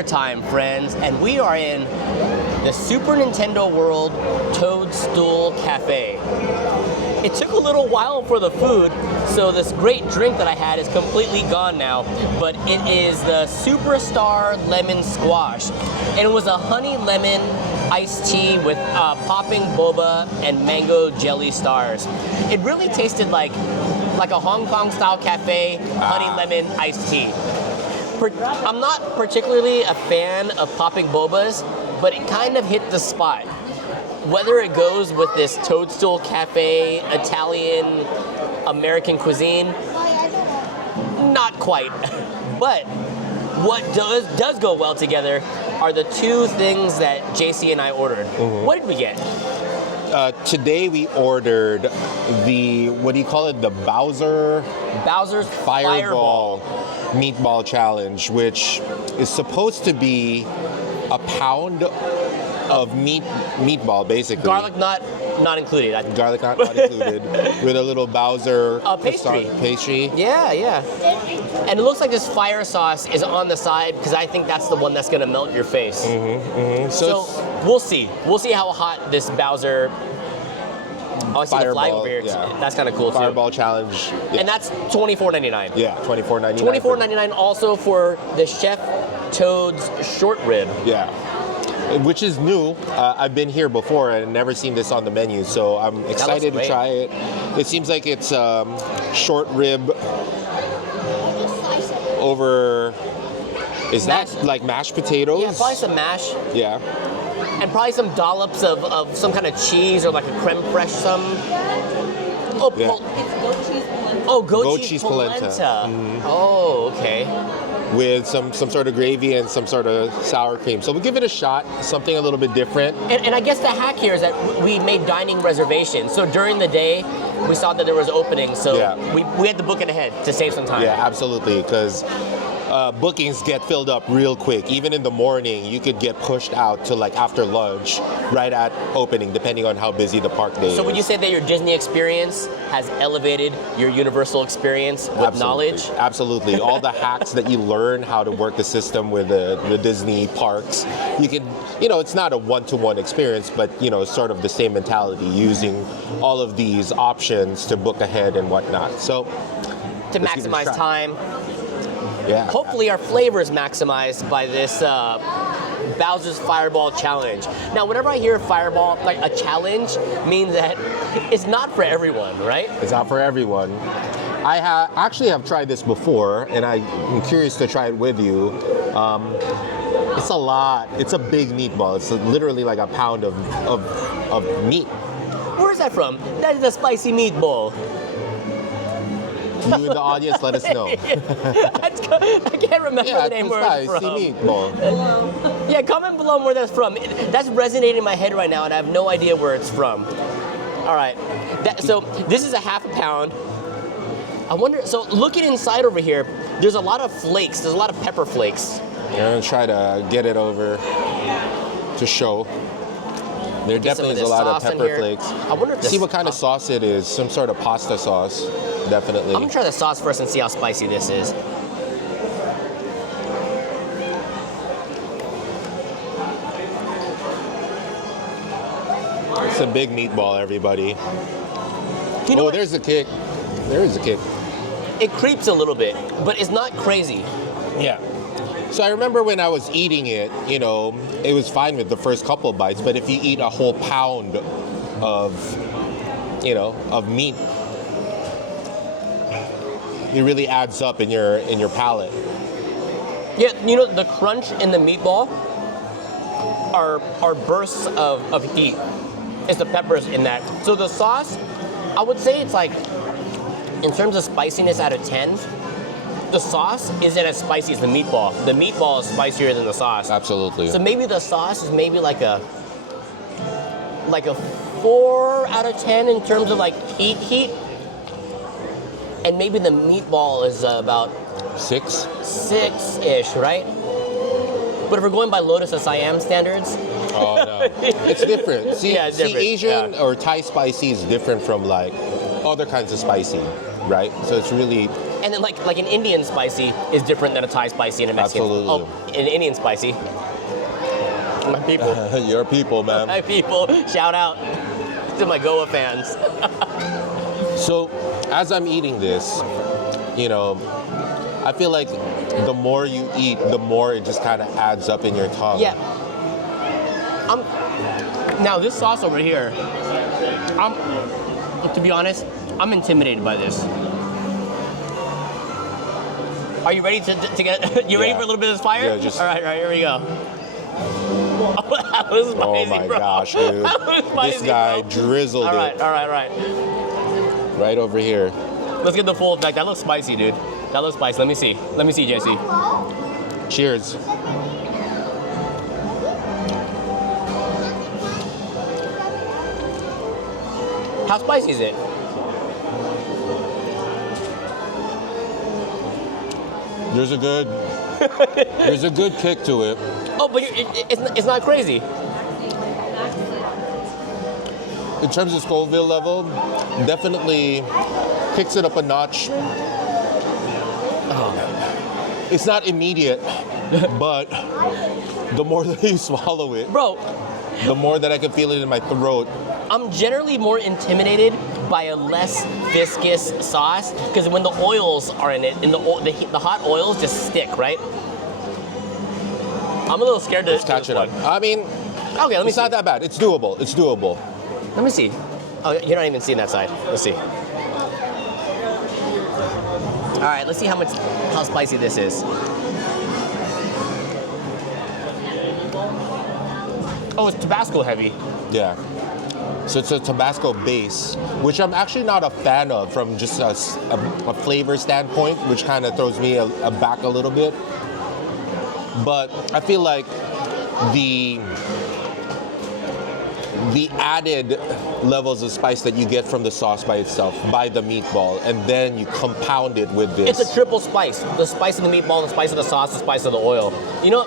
dinner time, friends, and we are in the Super Nintendo World Toadstool Cafe. It took a little while for the food, so this great drink that I had is completely gone now, but it is the Superstar Lemon Squash. And it was a honey lemon iced tea with popping boba and mango jelly stars. It really tasted like a Hong Kong style cafe honey lemon iced tea. I'm not particularly a fan of popping bobas, but it kind of hit the spot. Whether it goes with this Toadstool Cafe Italian American cuisine, not quite. But what does go well together are the two things that JC and I ordered. Mm-hmm. What did we get? Today we ordered the, what do you call it? The Bowser's Fireball Meatball Challenge, which is supposed to be a pound of meatball, basically. Garlic not included. Garlic not included. With a little Bowser pastry. Yeah. And it looks like this fire sauce is on the side because I think that's the one that's going to melt your face. So we'll see. We'll see how hot this Bowser. Oh, I see the flag over here. Yeah. That's kind of cool, Fireball Challenge. Yeah. And that's $24.99. Yeah, $24.99. $24.99 also for the Chef Toad's short rib. Yeah. Which is new. I've been here before and never seen this on the menu, so I'm excited to try it. It seems like it's short rib over. Is that like mashed potatoes? Yeah, probably some mash. Yeah. And probably some dollops of some kind of cheese or like a creme fraiche, some. Oh, yeah. Goat cheese polenta. Mm-hmm. Oh, okay. With some sort of gravy and some sort of sour cream. So we'll give it a shot, something a little bit different. And I guess the hack here is that we made dining reservations. So during the day, we saw that there was openings, so we had to book it ahead to save some time. Yeah, absolutely, because bookings get filled up real quick. Even in the morning, you could get pushed out to like after lunch, right at opening, depending on how busy the park day is. So would you say that your Disney experience has elevated your Universal experience with knowledge? Absolutely. All the hacks that you learn how to work the system with the Disney parks, you can, it's not a one-to-one experience, but, it's sort of the same mentality, using all of these options to book ahead and whatnot. So, to maximize time. Yeah. Hopefully our flavor is maximized by this Bowser's Fireball Challenge. Now, whenever I hear Fireball, like a challenge, means that it's not for everyone, right? It's not for everyone. I actually have tried this before, and I'm curious to try it with you. It's a lot. It's a big meatball. It's literally like a pound of meat. Where's that from? That is a spicy meatball. You in the audience, let us know. I can't remember the name where it's from. Meatball. Yeah, comment below where that's from. That's resonating in my head right now, and I have no idea where it's from. All right. So this is a half a pound. I wonder. So looking inside over here, there's a lot of flakes. There's a lot of pepper flakes. I'm gonna try to get it over to show. There definitely is a lot of pepper flakes. I wonder if see what kind of sauce it is. Some sort of pasta sauce, definitely. I'm gonna try the sauce first and see how spicy this is. It's a big meatball, everybody. There's a kick. There is a kick. It creeps a little bit, but it's not crazy. Yeah. So I remember when I was eating it, it was fine with the first couple bites, but if you eat a whole pound of meat, it really adds up in your palate. Yeah, the crunch in the meatball are bursts of heat. It's the peppers in that. So the sauce, I would say it's like, in terms of spiciness out of 10, the sauce isn't as spicy as the meatball. The meatball is spicier than the sauce. Absolutely. So maybe the sauce is maybe like a 4 out of 10 in terms of like heat. And maybe the meatball is about 6-ish, right? But if we're going by Lotus of Siam standards, oh no, it's different. See, it's different. Asian or Thai spicy is different from like other kinds of spicy, right? So it's really And then like an Indian spicy is different than a Thai spicy and a Mexican. Absolutely. Oh, an Indian spicy. My people. Your people, man. My people. Shout out to my Goa fans. So, as I'm eating this, I feel like the more you eat, the more it just kind of adds up in your tongue. Yeah. Now this sauce over here, to be honest, I'm intimidated by this. Are you ready to get? You ready for a little bit of this fire? Yeah, just. All right, here we go. Oh, that was spicy, Oh my bro. gosh, dude! That was spicy, This guy bro. drizzled All it right. right over here. Let's get the full effect. That looks spicy, dude. That looks spicy. Let me see, JC. Cheers. How spicy is it? There's a good kick to it. Oh, but it's not crazy. In terms of Scoville level, definitely kicks it up a notch. It's not immediate, but the more that you swallow it, Bro, the more that I can feel it in my throat. I'm generally more intimidated by a less viscous sauce because when the oils are in it, and the hot oils just stick, right? I'm a little scared to Catch it this up. one. I mean, Okay, let me it's see. not that bad. It's doable. Let me see. Oh, you're not even seeing that side. Let's see. All right, let's see how spicy this is. Oh, it's Tabasco heavy. Yeah. So it's a Tabasco base, which I'm actually not a fan of from just a flavor standpoint, which kind of throws me back a little bit. But I feel like the added levels of spice that you get from the sauce by itself, by the meatball, and then you compound it with this. It's a triple spice. The spice of the meatball, the spice of the sauce, the spice of the oil. You know,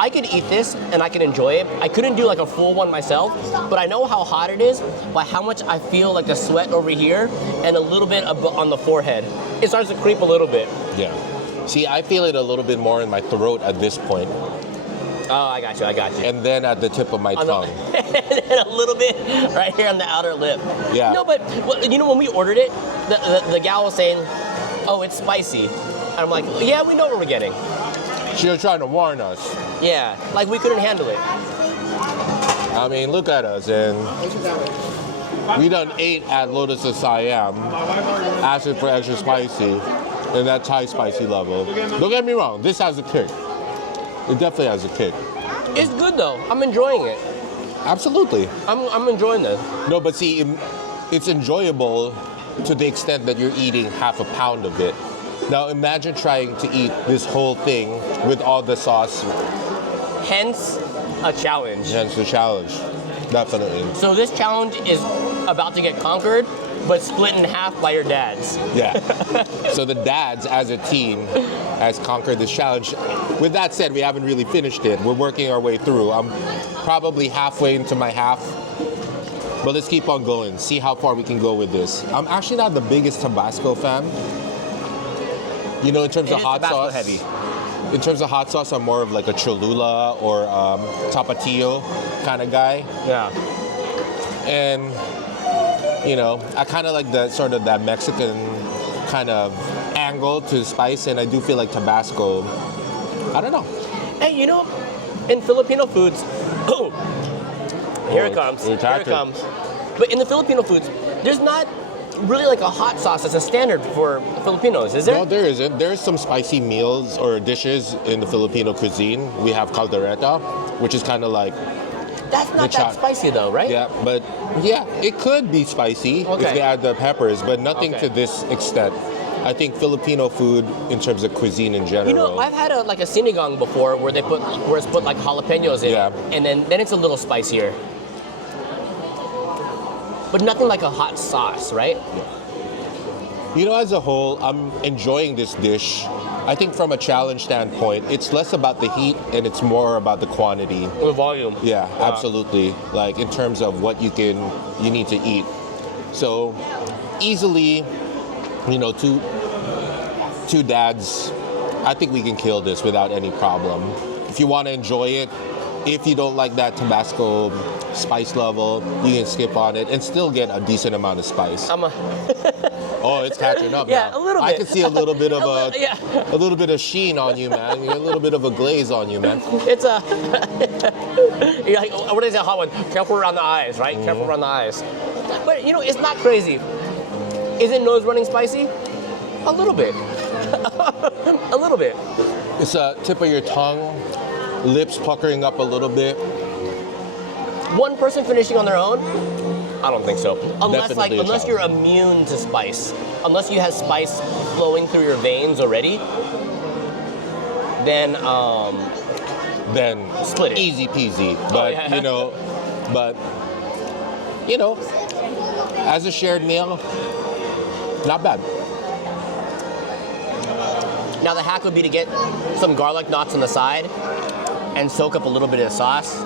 I could eat this and I can enjoy it. I couldn't do like a full one myself, but I know how hot it is by how much I feel like the sweat over here and a little bit on the forehead. It starts to creep a little bit. Yeah. See, I feel it a little bit more in my throat at this point, Oh, I got you. and then at the tip of my tongue. And a little bit right here on the outer lip. Yeah. No, but you know when we ordered it, the gal was saying, "Oh, it's spicy," and I'm like, "Yeah, we know what we're getting." She was trying to warn us. Yeah, like we couldn't handle it. I mean, look at us, and we done ate at Lotus of Siam, asking for extra spicy, and that Thai spicy level. Don't get me wrong, this has a kick. It definitely has a kick. It's good though. I'm enjoying it. Absolutely. I'm enjoying this. No, but see, it's enjoyable to the extent that you're eating half a pound of it. Now imagine trying to eat this whole thing with all the sauce. Hence, a challenge. Hence the challenge. Definitely. So this challenge is about to get conquered, but split in half by your dads. Yeah. So the dads as a team has conquered this challenge. With that said, we haven't really finished it. We're working our way through. I'm probably halfway into my half. But let's keep on going, see how far we can go with this. I'm actually not the biggest Tabasco fan. You know, in terms of hot Tabasco sauce. heavy. In terms of hot sauce, I'm more of like a Cholula or Tapatio kind of guy. Yeah. And you know, I kind of like that Mexican kind of angle to spice, and I do feel like Tabasco, I don't know. Hey, you know, in Filipino foods, here it comes. Here it comes. But in the Filipino foods, there's not really like a hot sauce as a standard for Filipinos, is there? No, there isn't. There's some spicy meals or dishes in the Filipino cuisine. We have caldereta, which is kind of like, That's not that spicy though, right? yeah, but yeah, it could be spicy if Okay. they add the peppers, but nothing Okay. to this extent. I think Filipino food, in terms of cuisine in general. You know, I've had a sinigang before where it's put like jalapenos in, Yeah. and then it's a little spicier. But nothing like a hot sauce, right? You know, as a whole, I'm enjoying this dish. I think from a challenge standpoint, it's less about the heat and it's more about the quantity. The volume. Yeah, absolutely. Like in terms of what you need to eat. So easily, you know, two dads, I think we can kill this without any problem. If you want to enjoy it, if you don't like that Tabasco spice level, you can skip on it and still get a decent amount of spice. Oh, it's catching up Yeah, now. a little bit. I can see a little bit of Yeah. a little bit of sheen on you, man. You got a little bit of a glaze on you, man. It's a, you're like, what is a hot one? Careful around the eyes, right? Careful around the eyes. But you know, it's not crazy. Is it nose running spicy? A little bit. A little bit. It's a tip of your tongue, lips puckering up a little bit. One person finishing on their own? I don't think so. Unless Definitely a unless you're immune to spice. Unless you have spice flowing through your veins already, then split it. Easy peasy. But yeah. you know, as a shared meal, not bad. Now the hack would be to get some garlic knots on the side and soak up a little bit of sauce.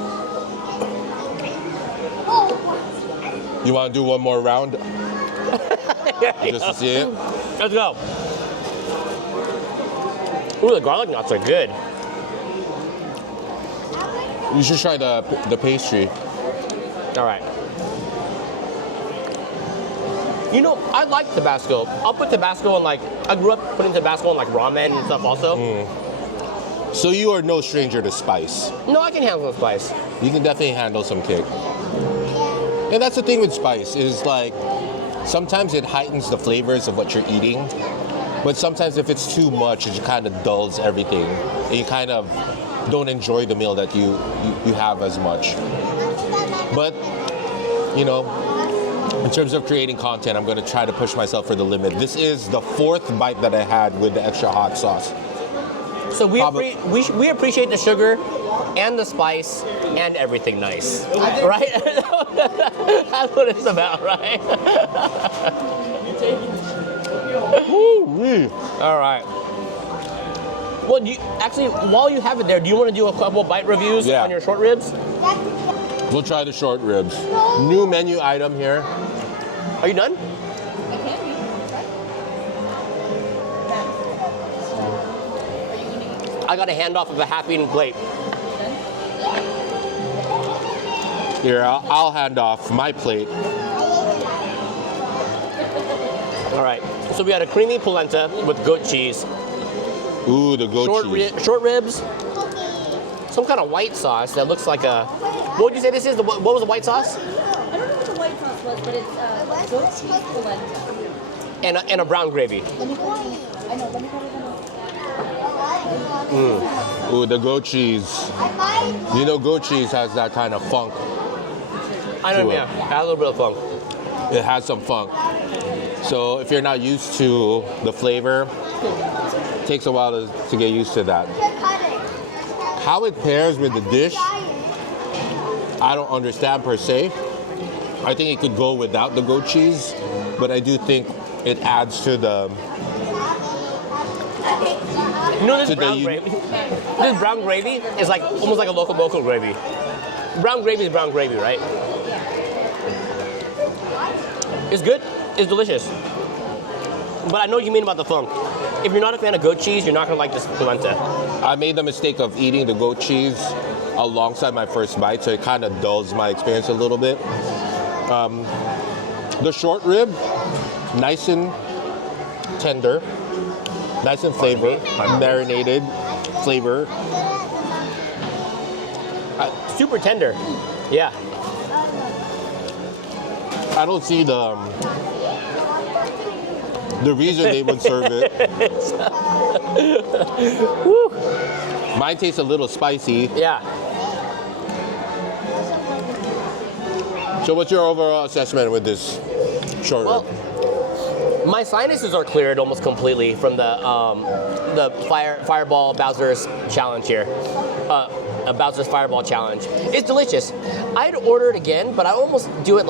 You want to do one more round? Just to see it? Let's go. Ooh, the garlic knots are good. You should try the pastry. All right. You know, I like Tabasco. I'll put Tabasco in I grew up putting Tabasco in ramen and stuff also. So you are no stranger to spice. No, I can handle the spice. You can definitely handle some kick. And that's the thing with spice is sometimes it heightens the flavors of what you're eating, but sometimes if it's too much, it kind of dulls everything, and you kind of don't enjoy the meal that you have as much. But you know, in terms of creating content, I'm going to try to push myself for the limit. This is the 4th bite that I had with the extra hot sauce. So we appreciate the sugar and the spice and everything nice, right? That's what it's about, right? All right. Well, while you have it there, do you want to do a couple bite reviews on your short ribs? We'll try the short ribs. New menu item here. Are you done? I got a handoff of a half-eaten plate. Here, I'll hand off my plate. All right. So we got a creamy polenta with goat cheese. Ooh, the goat cheese. Short ribs. Some kind of white sauce that looks like a. What would you say this is? What was the white sauce? I don't know what the white sauce was, but it's goat cheese polenta. And a brown gravy. Ooh, the goat cheese. You know, goat cheese has that kind of funk. I know, yeah. Add a little bit of funk. It has some funk. So if you're not used to the flavor, it takes a while to get used to that. How it pairs with the dish, I don't understand per se. I think it could go without the goat cheese, but I do think it adds to the. You know this brown gravy? This brown gravy is almost like a local gravy. Brown gravy is brown gravy, right? It's good. It's delicious. But I know what you mean about the funk. If you're not a fan of goat cheese, you're not gonna like this polenta. I made the mistake of eating the goat cheese alongside my first bite, so it kind of dulls my experience a little bit. The short rib, nice and tender, nice and flavor, marinated flavor. Super tender. Yeah. I don't see the reason they would serve it. Mine tastes a little spicy. Yeah. So what's your overall assessment with this short rib? My sinuses are cleared almost completely from the Fireball Bowser's challenge here. A Bowser's Fireball challenge. It's delicious. I'd order it again, but I almost do it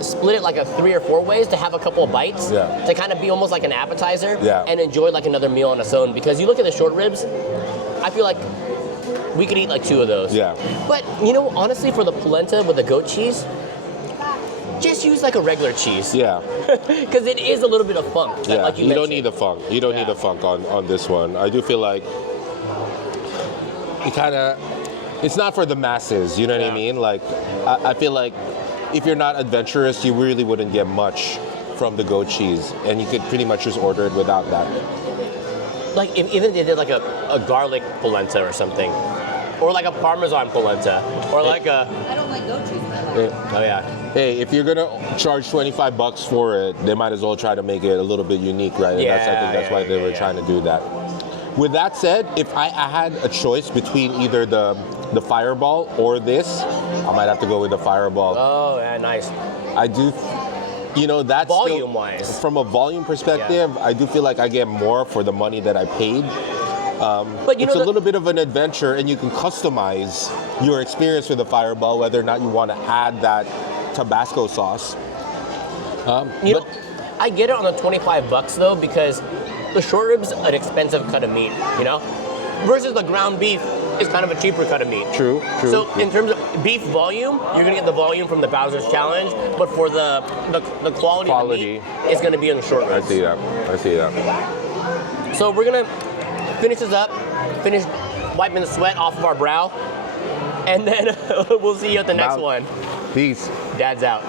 split it a 3 or 4 ways to have a couple of bites to kind of be almost like an appetizer and enjoy another meal on its own. Because you look at the short ribs, I feel like we could eat 2 of those. Yeah. But honestly, for the polenta with the goat cheese, just use like a regular cheese. Yeah. Because it is a little bit of funk. Yeah, Like you don't mentioned. need the funk. You don't need the funk on this one. I do feel like it's not for the masses, you know what I mean? Like, I feel like if you're not adventurous, you really wouldn't get much from the goat cheese, and you could pretty much just order it without that. Like, even if they did like a garlic polenta or something, or like a Parmesan polenta, or like a... I don't like goat cheese, but I like it. Oh, yeah. Hey, if you're gonna charge $25 for it, they might as well try to make it a little bit unique, right? And I think that's why they were trying to do that. With that said, if I had a choice between either the Fireball or this, I might have to go with the Fireball. Oh, yeah, nice. I do, that's Volume-wise. from a volume perspective, I do feel like I get more for the money that I paid. But It's a little bit of an adventure, and you can customize your experience with the Fireball, whether or not you want to add that Tabasco sauce. I get it on the $25 though, because the short rib's an expensive cut of meat, versus the ground beef is kind of a cheaper cut of meat. True. So in terms of beef volume, you're gonna get the volume from the Bowser's Challenge, but for the quality of the meat, it's gonna be in the short ribs. I see that. So we're gonna finish this up, finish wiping the sweat off of our brow, and then we'll see you at the next one. Peace. Dad's out.